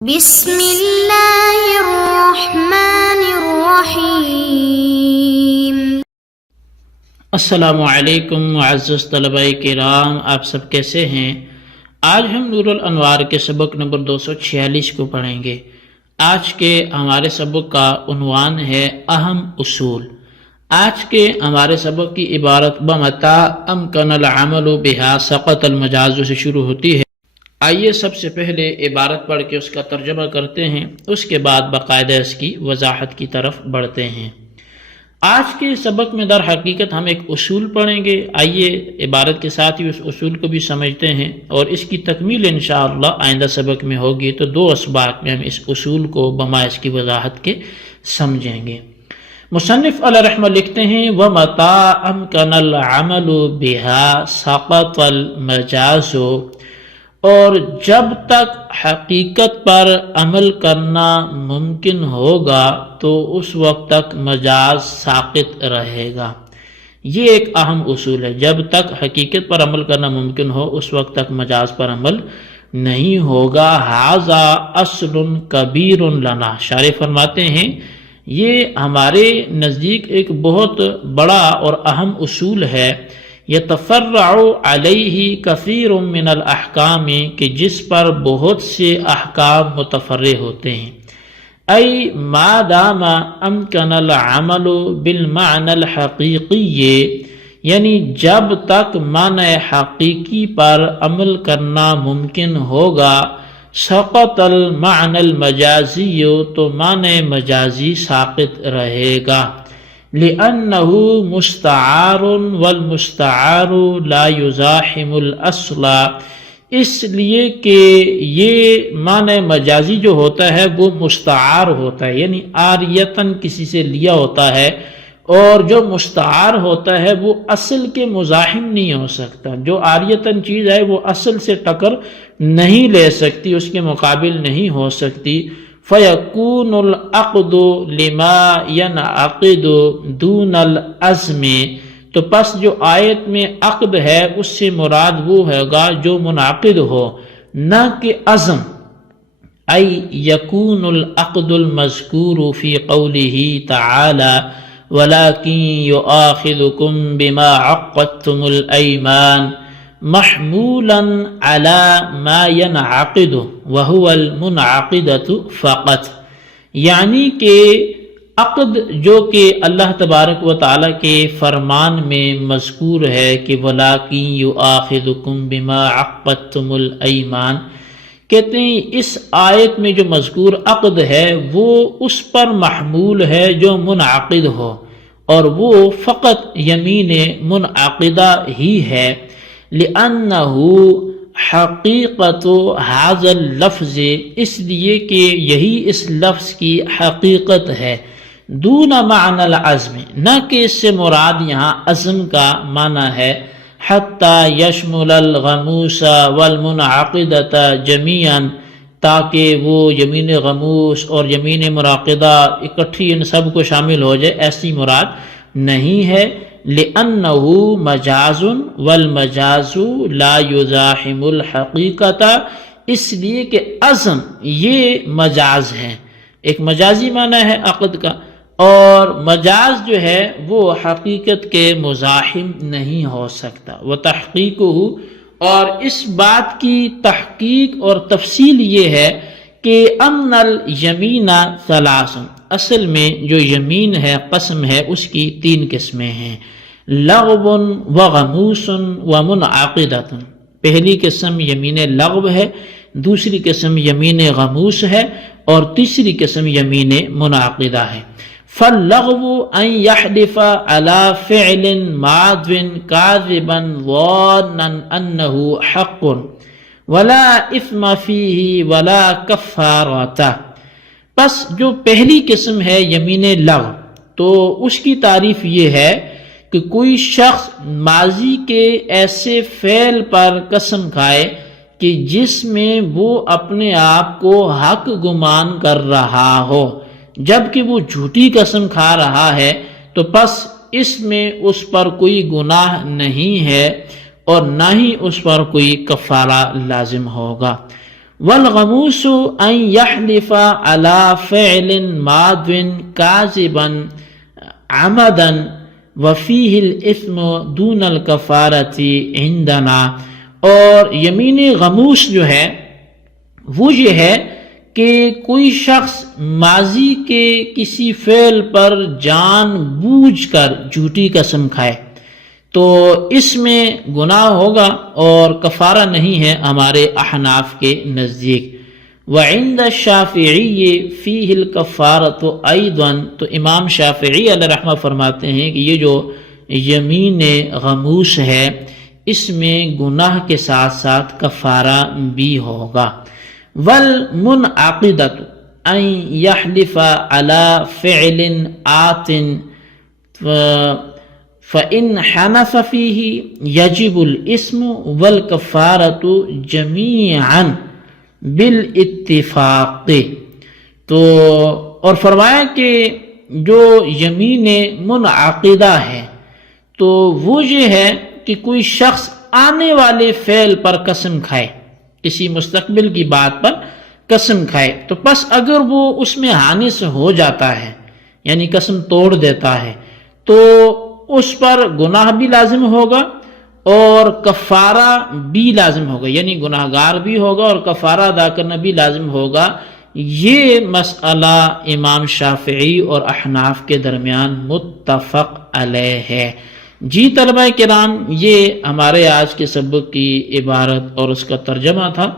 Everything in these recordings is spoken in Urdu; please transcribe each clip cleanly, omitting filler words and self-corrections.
بسم اللہ الرحمن الرحیم۔ السلام علیکم معزز طلباء کرام، آپ سب کیسے ہیں؟ آج ہم نور الانوار کے سبق نمبر 246 کو پڑھیں گے۔ آج کے ہمارے سبق کا عنوان ہے اہم اصول۔ آج کے ہمارے سبق کی عبارت بمتا امکن العمل بہا سقط المجاز سے شروع ہوتی ہے۔ آئیے سب سے پہلے عبارت پڑھ کے اس کا ترجمہ کرتے ہیں، اس کے بعد باقاعدہ اس کی وضاحت کی طرف بڑھتے ہیں۔ آج کے سبق میں در حقیقت ہم ایک اصول پڑھیں گے۔ آئیے عبارت کے ساتھ ہی اس اصول کو بھی سمجھتے ہیں، اور اس کی تکمیل انشاءاللہ آئندہ سبق میں ہوگی، تو دو اسباق میں ہم اس اصول کو بما اس کی وضاحت کے سمجھیں گے۔ مصنف علیہ رحمہ لکھتے ہیں وَمَتَا أَمْكَنَ الْعَمَلُ بِهَا سَقَطَ الْمَجَازُ، اور جب تک حقیقت پر عمل کرنا ممکن ہوگا تو اس وقت تک مجاز ساقط رہے گا۔ یہ ایک اہم اصول ہے، جب تک حقیقت پر عمل کرنا ممکن ہو اس وقت تک مجاز پر عمل نہیں ہوگا۔ ھذا اصل کبیر لنا، شارح فرماتے ہیں یہ ہمارے نزدیک ایک بہت بڑا اور اہم اصول ہے۔ یتفرع علیہ کثیر من الاحکام، کہ جس پر بہت سے احکام متفرع ہوتے ہیں۔ ای ما دام امکن العمل بالمعنی الحقیقی، یعنی جب تک معنی حقیقی پر عمل کرنا ممکن ہوگا۔ سقط المعنی المجازی، تو معنی مجازی ساقط رہے گا۔ لأنه مستعار والمستعار لا يزاحم الأصل، اس لیے کہ یہ معنی مجازی جو ہوتا ہے وہ مستعار ہوتا ہے، یعنی عاریتاً کسی سے لیا ہوتا ہے، اور جو مستعار ہوتا ہے وہ اصل کے مزاحم نہیں ہو سکتا۔ جو عاریتاً چیز ہے وہ اصل سے ٹکر نہیں لے سکتی، اس کے مقابل نہیں ہو سکتی۔ فَيَكُونُ الْعَقْدُ لِمَا يَنْعَقِدُ دُونَ الْعَزْمِ، تو پس جو آیت میں عقد ہے اس سے مراد وہ ہوگا جو منعقد ہو، نہ کہ عزم۔ ای یکون العقد المذکور فی قولہ تعالی وَلَكِنْ يُؤَاخِذُكُمْ بِمَا عَقَّدْتُمُ الْأَيْمَانَ محمولا على ما ينعقد وهو المنعقدۃ فقط، یعنی کہ عقد جو کہ اللہ تبارک و تعالیٰ کے فرمان میں مذکور ہے کہ وَلَكِنْ يُؤَاخِذُكُمْ بِمَا عَقَّدْتُمُ الْأَيْمَانَ، کہتے ہیں اس آیت میں جو مذکور عقد ہے وہ اس پر محمول ہے جو منعقد ہو، اور وہ فقط یمین منعقدہ ہی ہے۔ لأنہ حقیقت ھذا اللفظ، اس لیے کہ یہی اس لفظ کی حقیقت ہے۔ دون معنی العزم، نہ کہ اس سے مراد یہاں عزم کا معنی ہے۔ حتی یشمل الغموس والمنعقدۃ جمیعا، تاکہ وہ یمین غموس اور یمین منعقدہ اکٹھی ان سب کو شامل ہو جائے، ایسی مراد نہیں ہے۔ لأنہ مجاز والمجاز لا یزاحم الحقیقۃ، اس لیے کہ عزم یہ مجاز ہے، ایک مجازی معنی ہے عقد کا، اور مجاز جو ہے وہ حقیقت کے مزاحم نہیں ہو سکتا۔ وتحقیقہ، اور اس بات کی تحقیق اور تفصیل یہ ہے کہ ان الیمین ثلاث، اصل میں جو یمین ہے قسم ہے اس کی تین قسمیں ہیں، لغو وغموس ومنعقدۃ۔ پہلی قسم یمین لغو ہے، دوسری قسم یمین غموس ہے، اور تیسری قسم یمین منعقدہ ہے۔ فاللغو ان یحلف علی فعل ماض کاذبا ظانا انہ حق ولا اثم فیہ ولا کفارۃ، پس جو پہلی قسم ہے یمین لغو، تو اس کی تعریف یہ ہے کہ کوئی شخص ماضی کے ایسے فعل پر قسم کھائے کہ جس میں وہ اپنے آپ کو حق گمان کر رہا ہو، جبکہ وہ جھوٹی قسم کھا رہا ہے، تو پس اس میں اس پر کوئی گناہ نہیں ہے اور نہ ہی اس پر کوئی کفارہ لازم ہوگا۔ والغموس ان يحلف على فعل ماض كاذبا عمدا وفيه الاثم دون الكفارة عندنا. اور یمین غموس جو ہے وہ یہ ہے کہ کوئی شخص ماضی کے کسی فعل پر جان بوجھ کر جھوٹی قسم کھائے تو اس میں گناہ ہوگا اور کفارہ نہیں ہے ہمارے احناف کے نزدیک. وعند الشافعی فیہ الکفارۃ ایضا. تو امام شافعی علیہ رحمہ فرماتے ہیں کہ یہ جو یمین غموس ہے اس میں گناہ کے ساتھ ساتھ کفارہ بھی ہوگا. والمنعقدۃ ان یحلف علی فعل آت فإن حنث فيه يجب الاسم والكفارة جميعا بالاتفاق. تو اور فرمایا کہ جو یمین منعقدہ ہے تو وہ یہ ہے کہ کوئی شخص آنے والے فعل پر قسم کھائے، کسی مستقبل کی بات پر قسم کھائے، تو پس اگر وہ اس میں حانث ہو جاتا ہے یعنی قسم توڑ دیتا ہے تو اس پر گناہ بھی لازم ہوگا اور کفارہ بھی لازم ہوگا، یعنی گناہ گار بھی ہوگا اور کفارہ ادا کرنا بھی لازم ہوگا. یہ مسئلہ امام شافعی اور احناف کے درمیان متفق علیہ ہے. جی طلبہ کرام، یہ ہمارے آج کے سبق کی عبارت اور اس کا ترجمہ تھا.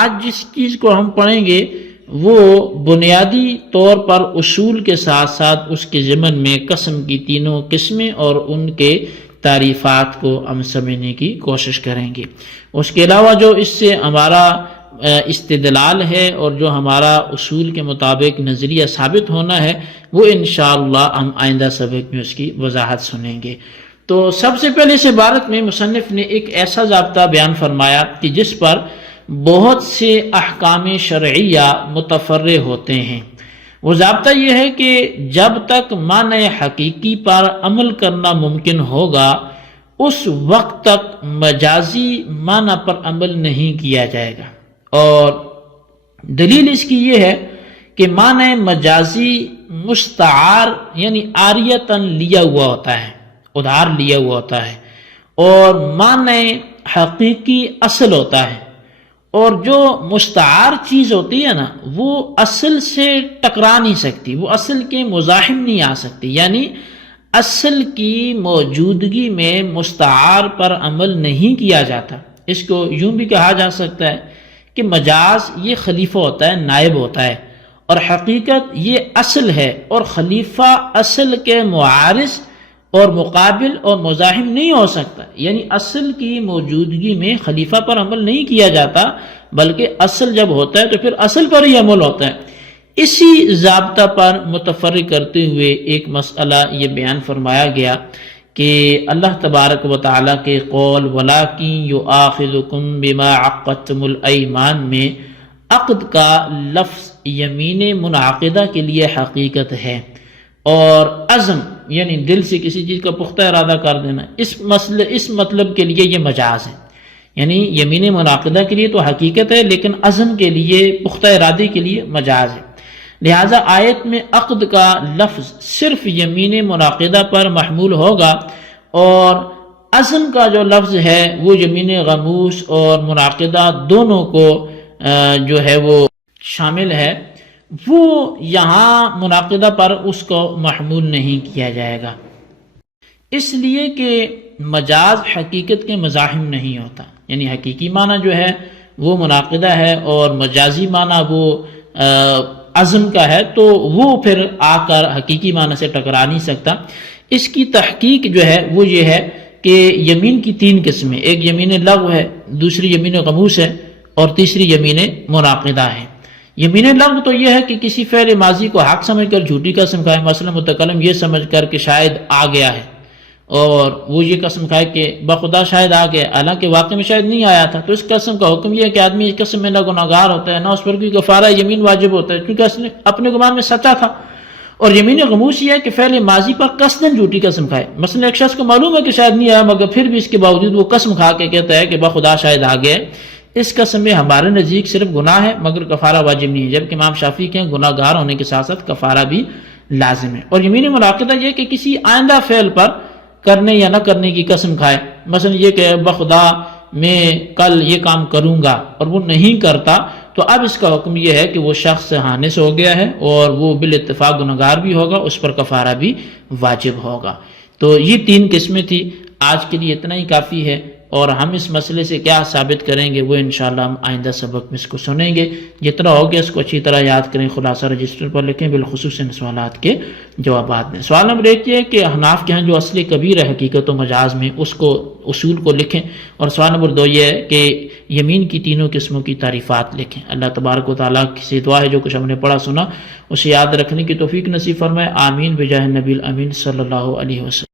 آج جس چیز کو ہم پڑھیں گے وہ بنیادی طور پر اصول کے ساتھ ساتھ اس کے ضمن میں قسم کی تینوں قسمیں اور ان کے تعریفات کو ہم سمجھنے کی کوشش کریں گے. اس کے علاوہ جو اس سے ہمارا استدلال ہے اور جو ہمارا اصول کے مطابق نظریہ ثابت ہونا ہے وہ انشاءاللہ ہم آئندہ سبق میں اس کی وضاحت سنیں گے. تو سب سے پہلے اس عبارت میں مصنف نے ایک ایسا ضابطہ بیان فرمایا کہ جس پر بہت سے احکام شرعیہ متفرع ہوتے ہیں. وہ ضابطہ یہ ہے کہ جب تک معنی حقیقی پر عمل کرنا ممکن ہوگا اس وقت تک مجازی معنی پر عمل نہیں کیا جائے گا. اور دلیل اس کی یہ ہے کہ معنی مجازی مستعار یعنی عاریتاً لیا ہوا ہوتا ہے، ادھار لیا ہوا ہوتا ہے، اور معنی حقیقی اصل ہوتا ہے. اور جو مستعار چیز ہوتی ہے نا وہ اصل سے ٹکرا نہیں سکتی، وہ اصل کے مزاحم نہیں آ سکتی، یعنی اصل کی موجودگی میں مستعار پر عمل نہیں کیا جاتا. اس کو یوں بھی کہا جا سکتا ہے کہ مجاز یہ خلیفہ ہوتا ہے، نائب ہوتا ہے، اور حقیقت یہ اصل ہے، اور خلیفہ اصل کے معارض اور مقابل اور مزاحم نہیں ہو سکتا. یعنی اصل کی موجودگی میں خلیفہ پر عمل نہیں کیا جاتا بلکہ اصل جب ہوتا ہے تو پھر اصل پر ہی عمل ہوتا ہے. اسی ضابطہ پر متفرق کرتے ہوئے ایک مسئلہ یہ بیان فرمایا گیا کہ اللہ تبارک و تعالیٰ کے قول وَلَٰكِن يُؤَاخِذُكُم بِمَا عَقَّدتُمُ الْأَيْمَانِ میں عقد کا لفظ یمین منعقدہ کے لیے حقیقت ہے، اور عزم یعنی دل سے کسی چیز کا پختہ ارادہ کر دینا اس مطلب کے لیے یہ مجاز ہے. یعنی یمین منعقدہ کے لیے تو حقیقت ہے لیکن عزم کے لیے پختہ ارادے کے لیے مجاز ہے. لہٰذا آیت میں عقد کا لفظ صرف یمین منعقدہ پر محمول ہوگا، اور عزم کا جو لفظ ہے وہ یمین غموس اور منعقدہ دونوں کو جو ہے وہ شامل ہے. وہ یہاں منعقدہ پر اس کو محمول نہیں کیا جائے گا، اس لیے کہ مجاز حقیقت کے مزاحم نہیں ہوتا. یعنی حقیقی معنی جو ہے وہ منعقدہ ہے اور مجازی معنی وہ عزم کا ہے، تو وہ پھر آ کر حقیقی معنی سے ٹکرا نہیں سکتا. اس کی تحقیق جو ہے وہ یہ ہے کہ یمین کی تین قسمیں، ایک یمین لغو ہے، دوسری یمین غموس ہے، اور تیسری یمین منعقدہ ہے. یمین لغو تو یہ ہے کہ کسی فعل ماضی کو حق سمجھ کر جھوٹی قسم کھائے، مثلا متکلم یہ سمجھ کر کہ شاید آ گیا ہے اور وہ یہ قسم کھائے کہ بخدا شاید آ گیا، حالانکہ واقع میں شاید نہیں آیا تھا. تو اس قسم کا حکم یہ ہے کہ آدمی اس قسم میں نہ گناہگار ہوتا ہے نہ اس پر کوئی کفارہ یمین واجب ہوتا ہے، کیونکہ اپنے گمان میں سچا تھا. اور یمین غموس یہ ہے کہ فعل ماضی پر قصداً جھوٹی قسم کھائے. مثلا ایک شخص کو معلوم ہے کہ شاید نہیں آیا مگر پھر بھی اس کے باوجود وہ قسم کھا کے کہتا ہے کہ بخدا شاید آ گیا. اس قسم میں ہمارے نزدیک صرف گناہ ہے مگر کفارہ واجب نہیں ہے، جبکہ امام شافعی کے گناہ گار ہونے کے ساتھ ساتھ کفارہ بھی لازم ہے۔ اور یمین منعقدہ یہ کہ کسی آئندہ فعل پر کرنے یا نہ کرنے کی قسم کھائے، مثلا یہ کہ بخدا میں کل یہ کام کروں گا اور وہ نہیں کرتا، تو اب اس کا حکم یہ ہے کہ وہ شخص حانث ہو گیا ہے اور وہ بالاتفاق گنہگار بھی ہوگا، اس پر کفارہ بھی واجب ہوگا۔ تو یہ 3 قسمیں تھی، آج کے لیے اتنا ہی کافی ہے، اور ہم اس مسئلے سے کیا ثابت کریں گے وہ انشاءاللہ ہم آئندہ سبق میں اس کو سنیں گے۔ جتنا ہو گیا اس کو اچھی طرح یاد کریں، خلاصہ رجسٹر پر لکھیں، بالخصوص ان سوالات کے جوابات میں۔ سوال نمبر 1 یہ ہے کہ احناف کے ہاں جو اصل کبیر ہے حقیقت و مجاز میں، اس کو اصول کو لکھیں، اور سوال نمبر 2 یہ ہے کہ یمین کی تینوں قسموں کی تعریفات لکھیں۔ اللہ تبارک و تعالیٰ سے دعا ہے جو کچھ ہم نے پڑھا سنا اسے یاد رکھنے کی توفیق نصیب فرمائے، آمین بجاہ النبی الامین صلی اللہ علیہ وسلم۔